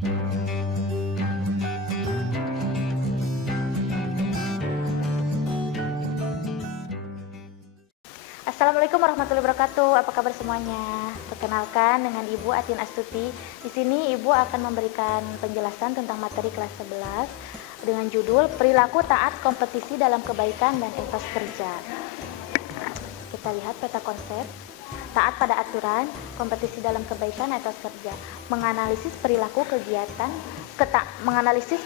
Assalamualaikum warahmatullahi wabarakatuh. Apa kabar semuanya? Perkenalkan, dengan Ibu Atin Astuti. Di sini Ibu akan memberikan penjelasan tentang materi kelas 11 dengan judul Perilaku Taat Kompetisi dalam Kebaikan dan Etos Kerja. Kita lihat peta konsep. Taat pada aturan, kompetisi dalam kebaikan, etos kerja. Menganalisis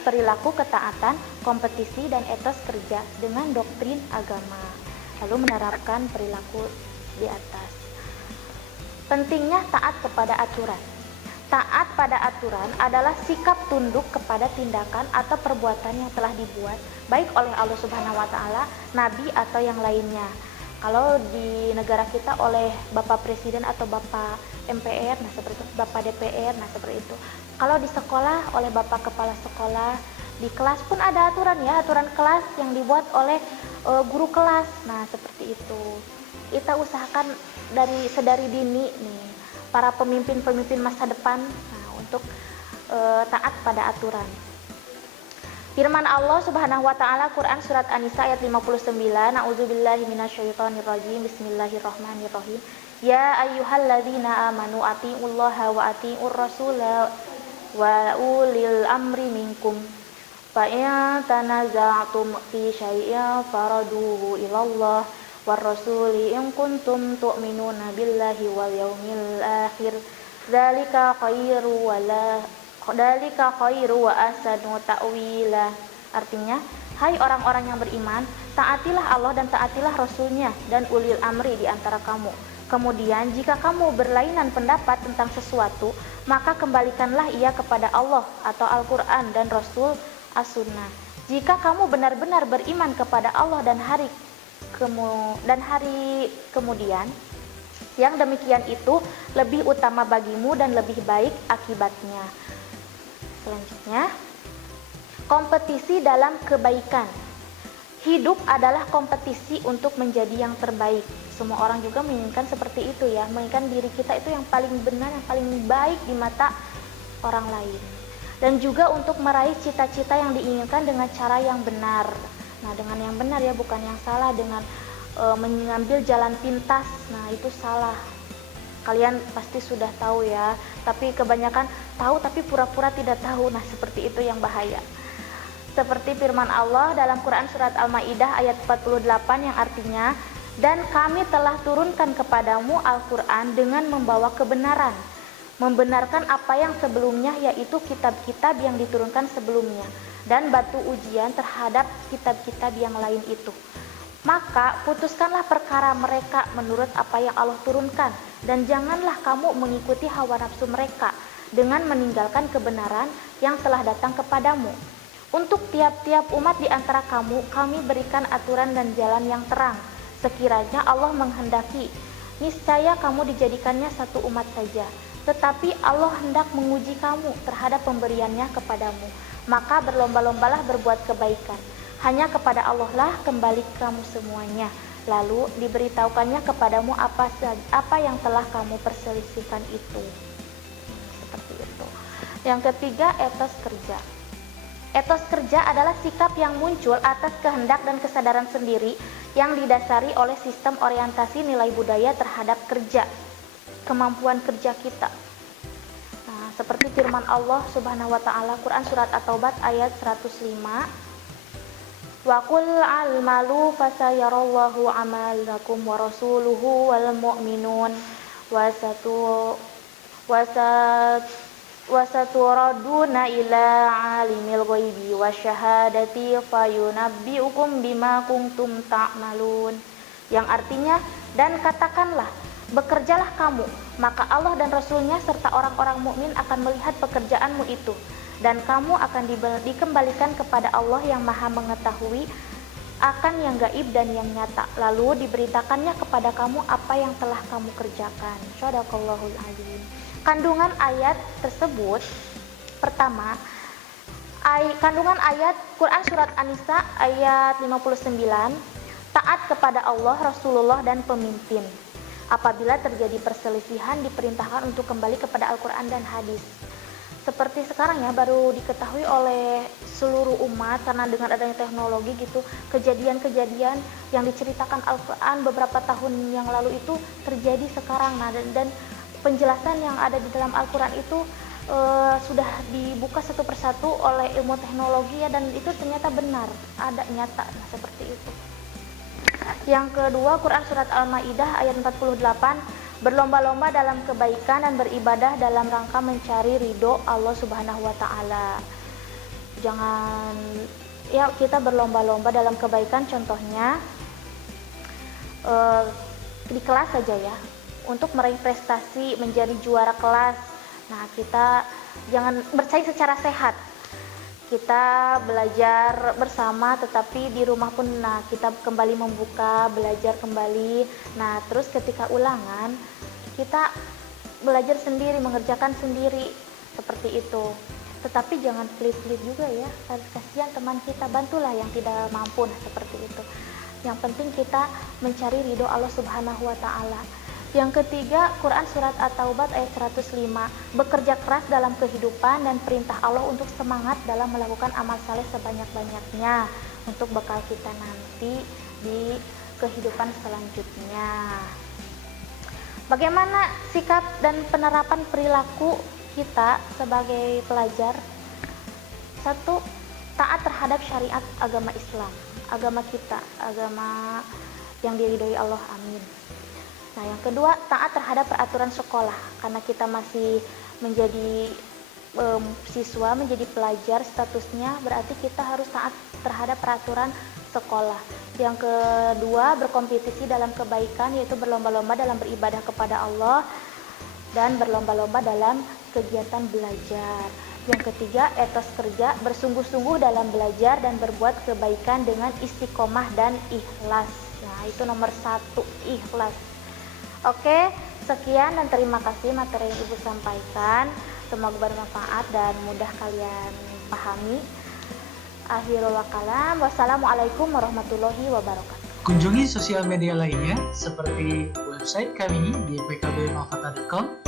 perilaku ketaatan, kompetisi dan etos kerja dengan doktrin agama. Lalu menerapkan perilaku di atas. Pentingnya taat kepada aturan. Taat pada aturan adalah sikap tunduk kepada tindakan atau perbuatan yang telah dibuat baik oleh Allah Subhanahu wa taala, nabi atau yang lainnya. Kalau di negara kita oleh Bapak Presiden atau Bapak MPR, nah seperti itu, Bapak DPR, nah seperti itu. Kalau di sekolah oleh Bapak Kepala Sekolah, di kelas pun ada aturan ya, aturan kelas yang dibuat oleh guru kelas. Nah, seperti itu. Kita usahakan sedari dini nih, para pemimpin-pemimpin masa depan, nah, untuk taat pada aturan. Firman Allah Subhanahu wa taala Quran surat An-Nisa ayat 59, A'udzubillahi minasyaitonirrajim. Bismillahirrahmanirrahim. Ya ayyuhalladzina amanu atiiullaha wa atiiur rasula wa ulil amri minkum. Fa in tanaza'tum fi syai'in faraduhu ilallah war rasuli in kuntum tu'minuna billahi wal yaumil akhir. Dzalika khairu wa ahsanu ta'wila. Artinya, hai orang-orang yang beriman, taatilah Allah dan taatilah Rasulnya dan ulil amri di antara kamu. Kemudian jika kamu berlainan pendapat tentang sesuatu, maka kembalikanlah ia kepada Allah atau Al-Quran dan Rasul As-Sunnah. Jika kamu benar-benar beriman kepada Allah dan hari kemudian, yang demikian itu lebih utama bagimu dan lebih baik akibatnya. Selanjutnya, kompetisi dalam kebaikan. Hidup adalah kompetisi untuk menjadi yang terbaik. Semua orang juga menginginkan seperti itu ya, menginginkan diri kita itu yang paling benar, yang paling baik di mata orang lain. Dan juga untuk meraih cita-cita yang diinginkan dengan cara yang benar. Nah, dengan yang benar ya, bukan yang salah, dengan mengambil jalan pintas. Nah, itu salah. Kalian pasti sudah tahu ya, tapi kebanyakan tahu tapi pura-pura tidak tahu. Nah, seperti itu yang bahaya. Seperti firman Allah dalam Quran surat Al-Maidah ayat 48 yang artinya, dan kami telah turunkan kepadamu Al-Quran dengan membawa kebenaran, membenarkan apa yang sebelumnya, yaitu kitab-kitab yang diturunkan sebelumnya, dan batu ujian terhadap kitab-kitab yang lain itu. Maka putuskanlah perkara mereka menurut apa yang Allah turunkan, dan janganlah kamu mengikuti hawa nafsu mereka dengan meninggalkan kebenaran yang telah datang kepadamu. Untuk tiap-tiap umat di antara kamu, kami berikan aturan dan jalan yang terang. Sekiranya Allah menghendaki, niscaya kamu dijadikannya satu umat saja. Tetapi Allah hendak menguji kamu terhadap pemberiannya kepadamu. Maka berlomba-lombalah berbuat kebaikan. Hanya kepada Allah lah kembali kamu semuanya. Lalu diberitahukannya kepadamu apa yang telah kamu perselisihkan itu. Seperti itu. Yang ketiga, etos kerja. Etos kerja adalah sikap yang muncul atas kehendak dan kesadaran sendiri yang didasari oleh sistem orientasi nilai budaya terhadap kerja, kemampuan kerja kita. Nah, seperti firman Allah Subhanahu wa taala Quran surat At-Taubah ayat 105. Wa qul a'malu fasayarallahu 'amalakum wa rasuluhu wal mu'minun wa saturaduna ila 'alimil ghaibi wasyahadati fayunabbi'ukum bima kuntum ta'malun. Yang artinya, dan katakanlah, bekerjalah kamu, maka Allah dan Rasulnya serta orang-orang mukmin akan melihat pekerjaanmu itu, dan kamu akan dikembalikan kepada Allah yang maha mengetahui akan yang gaib dan yang nyata, lalu diberitakannya kepada kamu apa yang telah kamu kerjakan. Shadaqallahul azim. Kandungan ayat tersebut, pertama, kandungan ayat Quran surat An-Nisa ayat 59, taat kepada Allah, Rasulullah dan pemimpin. Apabila terjadi perselisihan, diperintahkan untuk kembali kepada Al-Quran dan hadis. seperti sekarang ya, baru diketahui oleh seluruh umat karena dengan adanya teknologi gitu, kejadian-kejadian yang diceritakan Al-Quran beberapa tahun yang lalu itu terjadi sekarang. Nah, dan penjelasan yang ada di dalam Al-Quran itu sudah dibuka satu persatu oleh ilmu teknologi ya, dan itu ternyata benar, ada nyata. Nah, seperti itu. Yang kedua, Quran Surat Al-Ma'idah ayat 48, berlomba-lomba dalam kebaikan dan beribadah dalam rangka mencari ridho Allah Subhanahu wa Ta'ala. Jangan ya, kita berlomba-lomba dalam kebaikan, contohnya di kelas saja ya, untuk meraih prestasi menjadi juara kelas. Nah, kita jangan bersaing secara sehat. Kita belajar bersama, tetapi di rumah pun kita kembali membuka, belajar kembali. Nah, terus ketika ulangan kita belajar sendiri, mengerjakan sendiri, seperti itu. Tetapi jangan pelit-pelit juga ya, kasihan teman kita, bantulah yang tidak mampu. Nah, seperti itu. Yang penting kita mencari ridho Allah Subhanahu wa Ta'ala. Yang ketiga, Quran Surat At-Taubah ayat 105, bekerja keras dalam kehidupan dan perintah Allah untuk semangat dalam melakukan amal saleh sebanyak-banyaknya untuk bekal kita nanti di kehidupan selanjutnya. Bagaimana sikap dan penerapan perilaku kita sebagai pelajar? 1. Taat terhadap syariat agama Islam, agama kita, agama yang diridhoi Allah, amin. Nah, yang kedua, taat terhadap peraturan sekolah, karena kita masih menjadi siswa, menjadi pelajar statusnya, berarti kita harus taat terhadap peraturan sekolah. Yang kedua, berkompetisi dalam kebaikan, yaitu berlomba-lomba dalam beribadah kepada Allah dan berlomba-lomba dalam kegiatan belajar. Yang ketiga, etos kerja, bersungguh-sungguh dalam belajar dan berbuat kebaikan dengan istiqomah dan ikhlas. Nah, itu nomor 1, ikhlas. Oke, sekian dan terima kasih materi yang Ibu sampaikan. Semoga bermanfaat dan mudah kalian pahami. Akhirul kalam, wassalamualaikum warahmatullahi wabarakatuh. Kunjungi sosial media lainnya seperti website kami di pkbmalfata.com,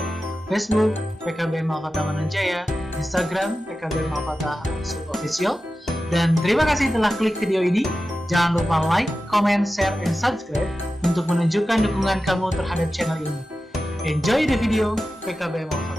Facebook PKB Malfata Manunjaya, Instagram PKB Malfata _official. Dan terima kasih telah klik video ini. Jangan lupa like, comment, share, and subscribe untuk menunjukkan dukungan kamu terhadap channel ini. Enjoy the video, PKB Malfata.